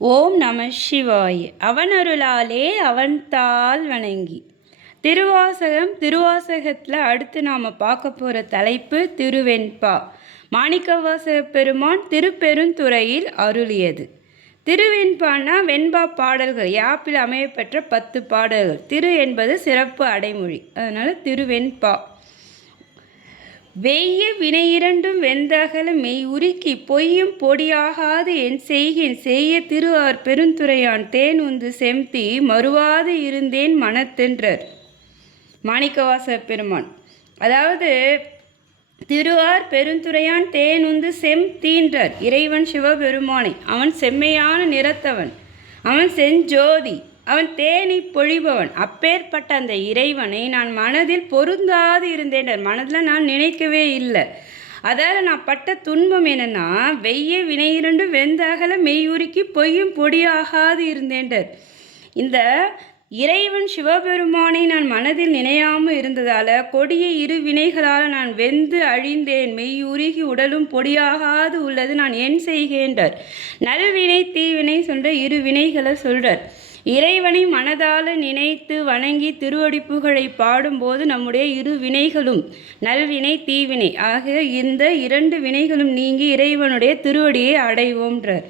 ஓம் நம சிவாய. அவனருளாலே அவன்தாள் வணங்கி. திருவாசகத்தில் அடுத்து நாம் பார்க்க போகிற தலைப்பு திருவெண்பா. மாணிக்கவாசக பெருமான் திருப்பெருந்துறையில் அருளியது. திருவெண்பான்னா வெண்பா பாடல்கள், யாப்பில் அமையப்பெற்ற 10 பாடல்கள். திரு என்பது சிறப்பு அடைமொழி, அதனால் திருவெண்பா. வெய்ய வினையிரண்டும் வெந்தகல மெய் உருக்கி பொய்யும் பொடியாகாது என் செய்கின் செய்ய திருவார் பெருந்துறையான் தேன் உந்து செம்தி மறுவாது இருந்தேன் மனத்தென்றர் மாணிக்கவாசக பெருமான். அதாவது திருவார் பெருந்துறையான் தேன் உந்து செம்தீன்றர் இறைவன் சிவபெருமானை. அவன் செம்மையான நிறத்தவன், அவன் செஞ்சோதி, அவன் தேனி பொழிபவன். அப்பேற்பட்ட அந்த இறைவனை நான் மனதில் பொருந்தாது இருந்தேன். மனதில் நான் நினைக்கவே இல்லை. அதால் நான் பட்ட துன்பம் என்னென்னா, வெய்ய வினையிரண்டு வெந்தகல மெய்யுருக்கி பொய்யும் பொடியாகாது இருந்தேன்டர். இந்த இறைவன் சிவபெருமானை நான் மனதில் நினையாமல் இருந்ததால் கொடிய இரு வினைகளால் நான் வெந்து அழிந்தேன். மெய்யுருகி உடலும் பொடியாகாது உள்ளது, நான் என் செய்கின்றார். நல்வினை தீவினை சொல்கிற இரு வினைகளை சொல்கிறார். இறைவனை மனதால் நினைத்து வணங்கி திருவடிப்புகளை பாடும்போது நம்முடைய இரு வினைகளும், நல்வினை தீவினை ஆகிய இந்த 2 வினைகளும் நீங்கி இறைவனுடைய திருவடியை அடைவோம்ன்றார்.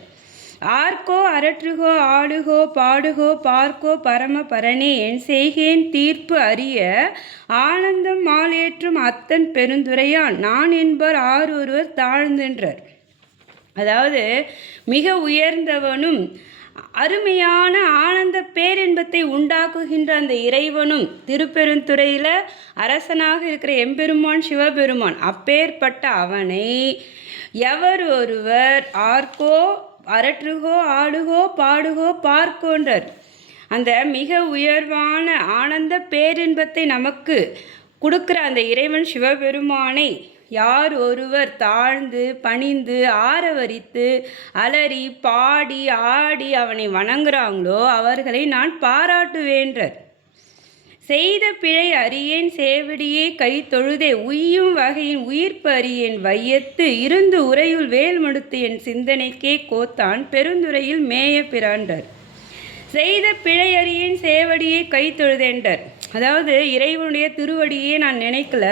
ஆர்க்கோ அரற்றுகோ ஆடுகோ பாடுகோ பார்க்கோ பரம பரணே என் செய்கேன் தீர்ப்பு அறிய ஆனந்தம் மாலேற்றும் அத்தன் பெருந்துரையான் நான் என்பர் ஒருவர் தாழ்ந்தென்றார். அதாவது மிக உயர்ந்தவனும் அருமையான ஆனந்த பேரின்பத்தை உண்டாக்குகின்ற அந்த இறைவனும் திருப்பெருந்துறையில் அரசனாக இருக்கிற எம்பெருமான் சிவபெருமான். அப்பேற்பட்ட அவனை எவர் ஒருவர் ஆர்க்கோ அரற்றுகோ ஆடுகோ பாடுகோ பார்க்கோன்றார். அந்த மிக உயர்வான ஆனந்த பேரின்பத்தை நமக்கு கொடுக்குற அந்த இறைவன் சிவபெருமானை யார் ஒருவர் தாழ்ந்து பணிந்து ஆரவரித்து அலறி பாடி ஆடி அவனை வணங்குறாங்களோ அவர்களை நான் பாராட்டுவேன்றார். செய்த பிழை அறியேன் சேவடியே கை தொழுதே உய்யும் வகையின் உயிர்ப்பு அறியேன் வையத்து இருந்து உரையுள் வேல் மடுத்து என் சிந்தனைக்கே கோத்தான் பெருந்துறையில் மேய பிறாண்டார். செய்த பிழை அறியேன் சேவடியே கை தொழுதேன்றார். அதாவது இறைவனுடைய திருவடியே நான் நினைக்கல,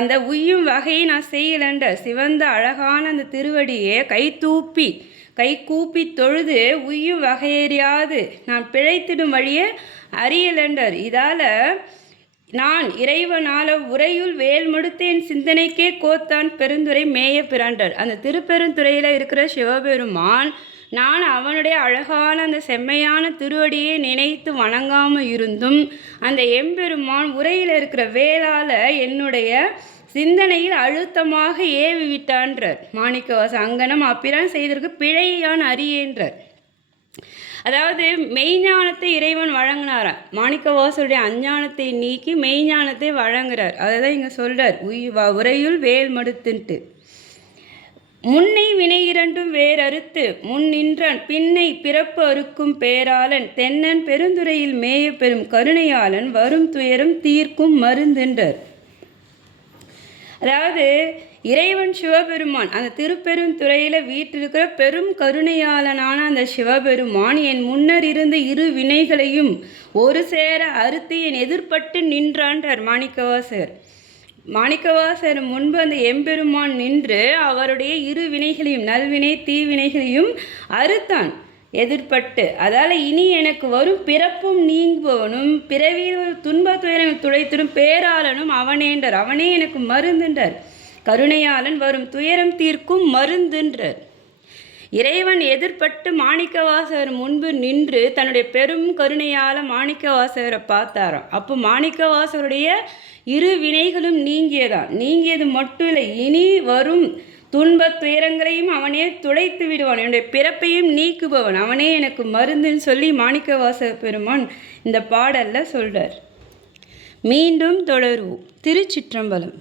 அந்த உய்யும் வகையை நான் செய்யலன்ற சிவந்த அழகான அந்த திருவடியை கை கூப்பி தொழுது உய்யும் வகையறியாது நான் பிழைத்திடும் வழியை அறியலண்டர். இதால் நான் இறைவனால உரையுள் வேல் மடுத்தேன் சிந்தனைக்கே கோத்தான் பெருந்துறை மேய பிறாண்டார். அந்த திருப்பெருந்துறையில் இருக்கிற சிவபெருமான் நான் அவனுடைய அழகான அந்த செம்மையான திருவடியை நினைத்து வணங்காமல் இருந்தும் அந்த எம்பெருமான் உரையில் இருக்கிற வேளால் என்னுடைய சிந்தனையில் அழுத்தமாக ஏவி விட்டான்றார் மாணிக்கவாசர். அங்கனம் அப்பிரான் செய்ததற்கு பிழையான் அறியேன்றார். அதாவது மெய்ஞானத்தை இறைவன் வழங்கினாரா, மாணிக்கவாசருடைய அஞ்ஞானத்தை நீக்கி மெய்ஞானத்தை வழங்குறார். அதை தான் இங்கே சொல்கிறார், உரையுள் வேல் மடுத்துன்ட்டு. முன்னை வினை இரண்டும் வேறறுத்து முன் நின்றான் பின்னை பிறப்பு அறுக்கும் பேராளன் தென்னன் பெருந்துறையில் மேய பெரும் கருணையாளன் வரும் துயரம் தீர்க்கும் மருந்தென்றார். அதாவது இறைவன் சிவபெருமான் அந்த திருப்பெருந்துறையில் வீட்டிருக்கிற பெரும் கருணையாளனான அந்த சிவபெருமான் என் முன்னர் இருந்த இரு வினைகளையும் ஒரு சேர அறுத்து என் எதிர்பட்டு நின்றான்றார் மாணிக்கவாசகர். மாணிக்கவாசகர் முன்பு அந்த எம்பெருமான் நின்று அவருடைய இரு வினைகளையும் நல்வினை தீவினைகளையும் அறுத்தான் எதிர்பட்டு. அதால் இனி எனக்கு வரும் பிறப்பும் நீங்குபவனும் பிறவியில் துன்பத்துயரம் துடைத்திடும் பேராளனும் அவனேன்றார். அவனே எனக்கு மருந்துன்றார். கருணையாளன் வரும் துயரம் தீர்க்கும் மருந்துன்றார். இறைவன் எதிர்பட்டு மாணிக்கவாசகர் முன்பு நின்று தன்னுடைய பெரும் கருணையால் மாணிக்கவாசகரை பார்த்தாராம். அப்போ மாணிக்கவாசகருடைய இரு வினைகளும் நீங்கியது மட்டும் இல்லை, இனி வரும் துன்பத் துயரங்களையும் அவனே துடைத்து விடுவான், என்னுடைய பிறப்பையும் நீக்குபவன் அவனே எனக்கு மருந்துன்னு சொல்லி மாணிக்கவாசக பெருமான் இந்த பாடலில் சொல்கிறார். மீண்டும் தொடருவோம். திருச்சிற்றம்பலம்.